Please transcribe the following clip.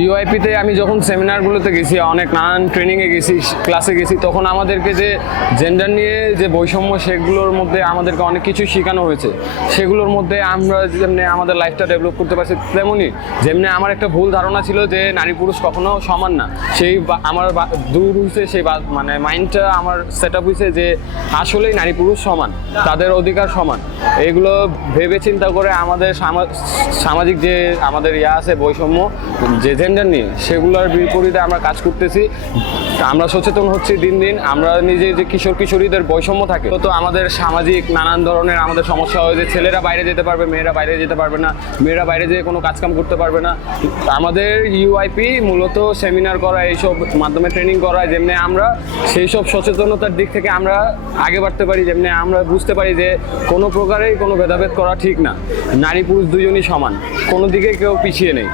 ইউআইপিতে আমি যখন সেমিনারগুলোতে গেছি, অনেক নানান ট্রেনিংয়ে গেছি, ক্লাসে গেছি, তখন আমাদেরকে যে জেন্ডার নিয়ে যে বৈষম্য, সেগুলোর মধ্যে আমাদেরকে অনেক কিছু শেখানো হয়েছে। সেগুলোর মধ্যে আমরা যেমনি আমাদের লাইফটা ডেভেলপ করতে পারছি, তেমনই যেমনি আমার একটা ভুল ধারণা ছিল যে নারী পুরুষ কখনো সমান না, সেই আমার দূর হয়েছে, সেই মানে মাইন্ডটা আমার সেট আপ হয়েছে যে আসলেই নারী পুরুষ সমান, তাদের অধিকার সমান। এইগুলো ভেবে চিন্তা করে আমাদের সামাজিক যে আমাদের আছে বৈষম্য যে জেন্ডার নিয়ে, সেগুলোর বিপরীতে আমরা কাজ করতেছি। আমরা সচেতন হচ্ছি দিন দিন। আমরা নিজে যে কিশোর কিশোরীদের বৈষম্য থাকে, তো আমাদের সামাজিক নানান ধরনের আমাদের সমস্যা হয় যে ছেলেরা বাইরে যেতে পারবে, মেয়েরা বাইরে যেতে পারবে না, মেয়েরা বাইরে যেয়ে কোনো কাজকাম করতে পারবে না। আমাদের ইউআইপি মূলত সেমিনার করা, এইসব মাধ্যমে ট্রেনিং করা, যেমনি আমরা সেই সব সচেতনতার দিক থেকে আমরা আগে বাড়তে পারি, যেমনি আমরা বুঝতে পারি যে কোনো প্রকারেই কোনো ভেদাভেদ করা ঠিক না, নারী পুরুষ দুজনই সমান, কোনো দিকে কেউ পিছিয়ে নেই।